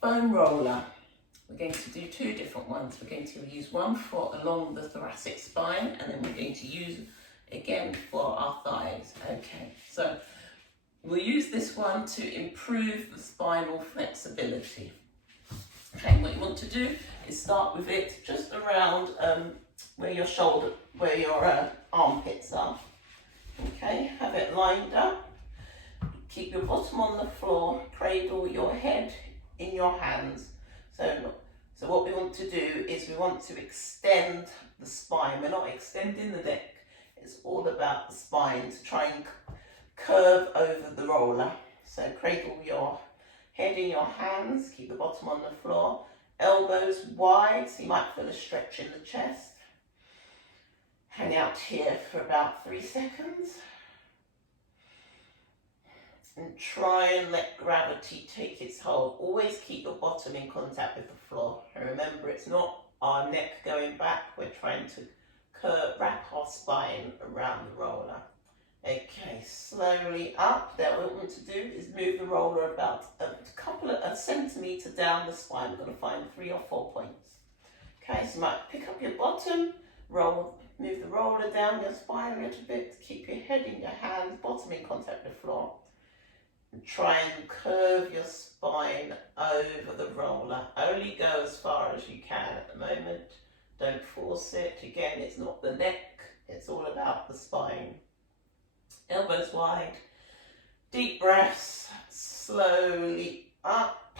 foam roller. We're going to do two different ones. We're going to use one for along the thoracic spine, and then we're going to use again for our thighs. Okay, so we'll use this one to improve the spinal flexibility. Okay, what you want to do is start with it just around where your armpits are. Okay, have it lined up. Keep your bottom on the floor, cradle your head in your hands. So what we want to do is we want to extend the spine. We're not extending the neck. It's all about the spine to try and curve over the roller. So cradle your head in your hands, keep the bottom on the floor, elbows wide, so you might feel a stretch in the chest. Hang out here for about 3 seconds. And try and let gravity take its hold. Always keep your bottom in contact with the floor. And remember, it's not our neck going back. We're trying to wrap our spine around the roller. Okay, slowly up. Now what we want to do is move the roller about a centimetre down the spine. We're going to find 3 or 4 points. Okay, so you might pick up your bottom, move the roller down your spine a little bit. Keep your head in your hands, bottom in contact with the floor. And try and curve your spine over the roller. Only go as far as you can at the moment. Don't force it. Again, it's not the neck, it's all about the spine. Elbows wide. Deep breaths. Slowly up.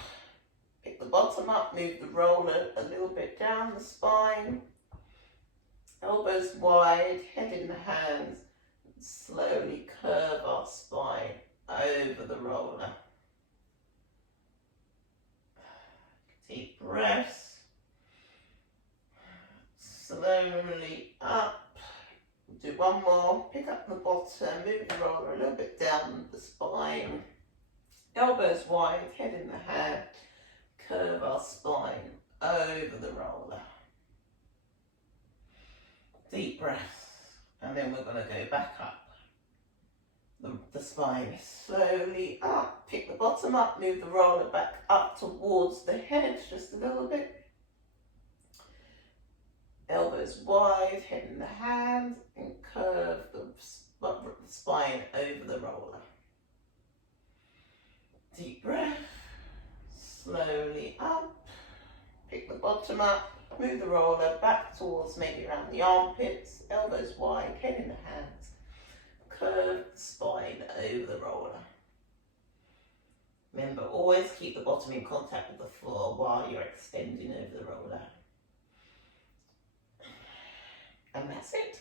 Pick the bottom up, move the roller a little bit down the spine. Elbows wide, head in the hands. Slowly curve our spine over the roller. Deep breaths. Slowly up. Do one more. Pick up the bottom, move the roller a little bit down the spine. Elbows wide, head in the hand. Curve our spine over the roller. Deep breaths. And then we're going to go back up. The spine slowly up, pick the bottom up, move the roller back up towards the head just a little bit. Elbows wide, head in the hands, and curve the spine over the roller. Deep breath, slowly up, pick the bottom up, move the roller back towards maybe around the armpits, elbows wide, head in the hands. Curve the spine over the roller. Remember, always keep the bottom in contact with the floor while you're extending over the roller. And that's it.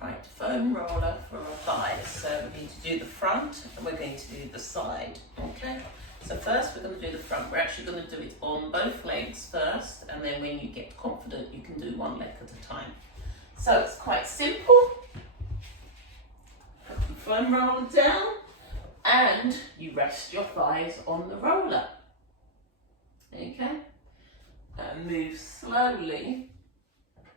Right, foam roller for our thighs. So we're going to do the front and we're going to do the side. Okay? So first we're going to do the front. We're actually going to do it on both legs first, and then when you get confident you can do one leg at a time. So it's quite simple. Foam roller down, and you rest your thighs on the roller. Okay? And move slowly,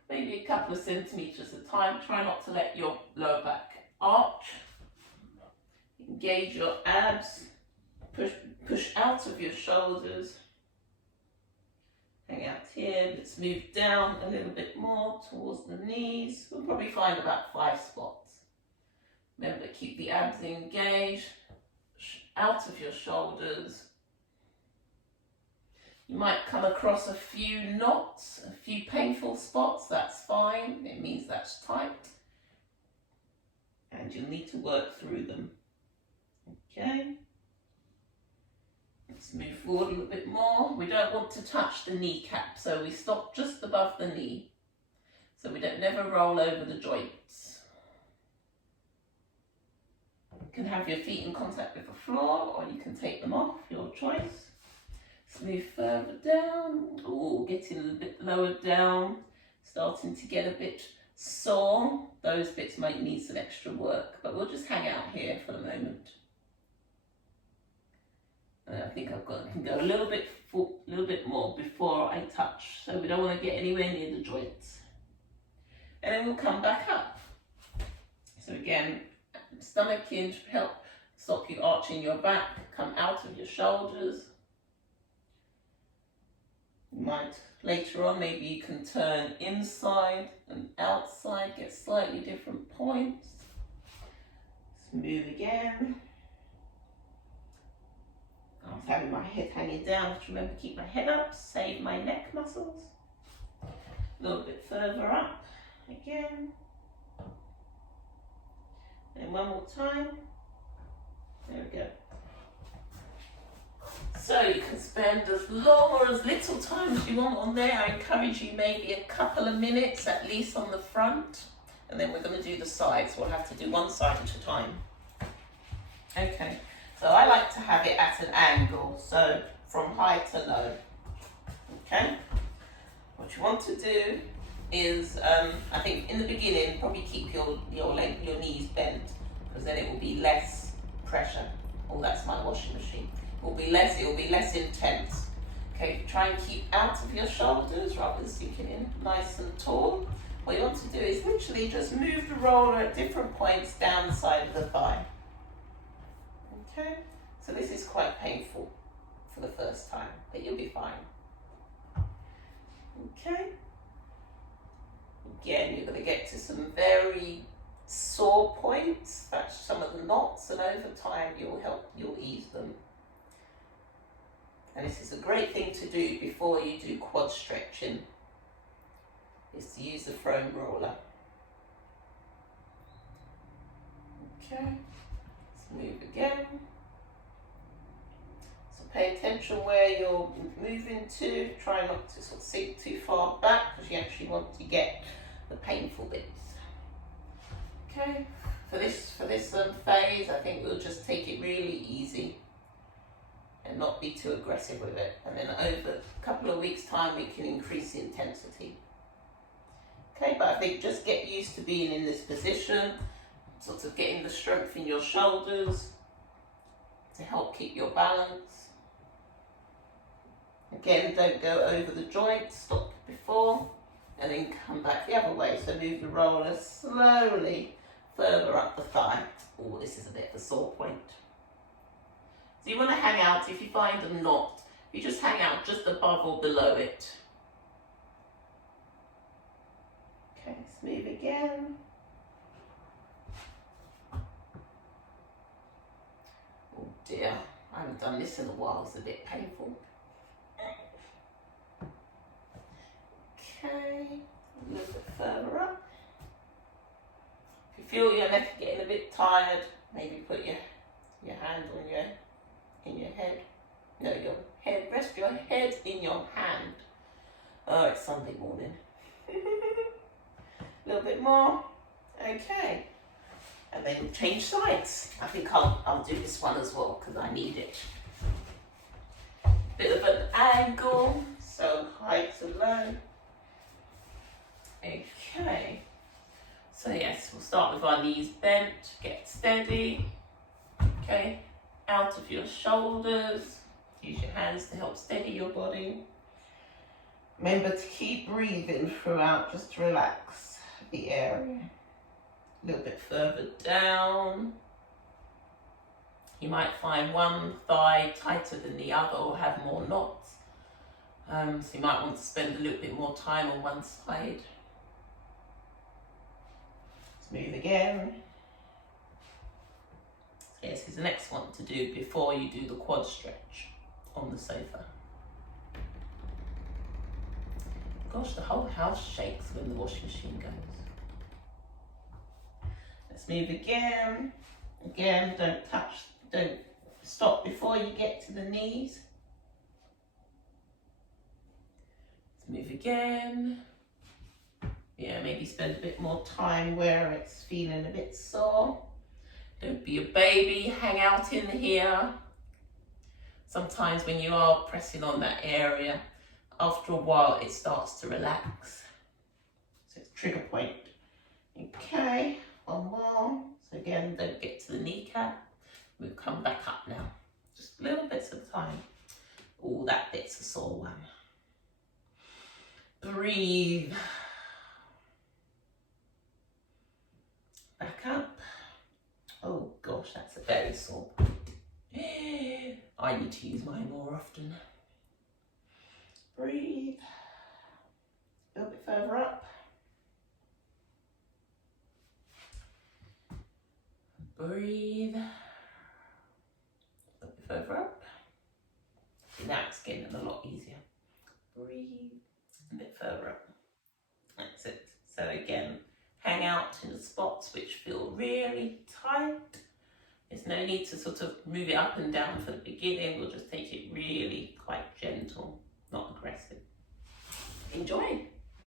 maybe a couple of centimetres at a time. Try not to let your lower back arch. Engage your abs. Push out of your shoulders. Hang out here. Let's move down a little bit more towards the knees. We'll probably find about 5 spots. Remember, keep the abs engaged, out of your shoulders. You might come across a few knots, a few painful spots, that's fine. It means that's tight. And you'll need to work through them. Okay. Let's move forward a little bit more. We don't want to touch the kneecap, so we stop just above the knee. So we don't never roll over the joints. You can have your feet in contact with the floor, or you can take them off, your choice. Let's move further down. Oh, getting a bit lower down, starting to get a bit sore. Those bits might need some extra work, but we'll just hang out here for the moment. And I think I can go a little bit more before I touch, so we don't want to get anywhere near the joints. And then we'll come back up. So again, stomach in to help stop you arching your back, come out of your shoulders. mind. Later on, maybe you can turn inside and outside, get slightly different points. Let's move again. I was having my head hanging down. Just remember to keep my head up, save my neck muscles. A little bit further up again. And one more time. There we go. So you can spend as long or as little time as you want on there. I encourage you maybe a couple of minutes at least on the front. And then we're going to do the sides. We'll have to do one side at a time. Okay. So I like to have it at an angle, so from high to low. Okay? What you want to do is, I think in the beginning, probably keep your knees bent, because then it will be less pressure. Oh, that's my washing machine. It will be less intense. Okay, try and keep out of your shoulders rather than sinking in nice and tall. What you want to do is literally just move the roller at different points down the side of the thigh. Okay, so this is quite painful for the first time, but you'll be fine. Okay. Again, you're going to get to some very sore points, that's some of the knots, and over time you'll ease them. And this is a great thing to do before you do quad stretching, is to use the foam roller. Okay, let's move again. So pay attention where you're moving to. Try not to sort of sink too far back, because you actually want to get the painful bits. Okay, for this phase, I think we'll just take it really easy and not be too aggressive with it. And then over a couple of weeks' time, we can increase the intensity. Okay, but I think just get used to being in this position, sort of getting the strength in your shoulders to help keep your balance. Again, don't go over the joint, stop before, and then come back the other way. So move the roller slowly further up the thigh. Oh, this is a bit of a sore point. So you want to hang out, if you find a knot, you just hang out just above or below it. Okay, let's move again. Oh dear, I haven't done this in a while, it's a bit painful. Okay, a little bit further up. If you feel your neck getting a bit tired, maybe put your hand on in your head. No, your head. Rest your head in your hand. Oh, it's Sunday morning. A little bit more. Okay. And then change sides. I think I'll do this one as well because I need it. Bit of an angle, so high to low. Okay. So yes, we'll start with our knees bent. Get steady. Okay. Out of your shoulders. Use your hands to help steady your body. Remember to keep breathing throughout, just to relax the area. A little bit further down. You might find one thigh tighter than the other or have more knots. So you might want to spend a little bit more time on one side. Let's move again. So this is the next one to do before you do the quad stretch on the sofa. Gosh, the whole house shakes when the washing machine goes. Let's move again. Again, don't stop before you get to the knees. Let's move again. Yeah, maybe spend a bit more time where it's feeling a bit sore. Don't be a baby, hang out in here. Sometimes when you are pressing on that area, after a while it starts to relax. So it's trigger point. Okay, one more. So again, don't get to the kneecap. We'll come back up now. Just little bits at a time. Oh, that bit's a sore one. Breathe. Back up. Oh gosh, that's a very sore point. I need to use mine more often. Breathe. further up. Breathe. A bit further up. Now it's getting a lot easier. Breathe. A bit further up. That's it. So again, hang out in the spots which feel really tight. There's no need to sort of move it up and down for the beginning. We'll just take it really quite gentle, not aggressive. Enjoy.